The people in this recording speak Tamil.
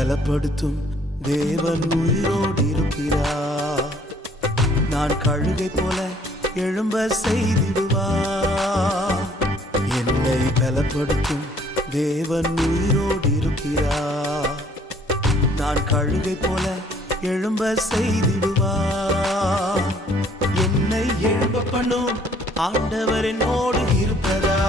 பலப்படுத்தும் தேவன் உயிரோடு இருக்கிறார். நான் கழுகை போல எழும்ப செய்திடுவார். என்னை பலப்படுத்தும் தேவன் உயிரோடு இருக்கிறார். நான் கழுகை போல எழும்ப செய்திடுவார். என்னை எழும்ப பண்ணும் ஆண்டவர் என்னோடு இருப்பதா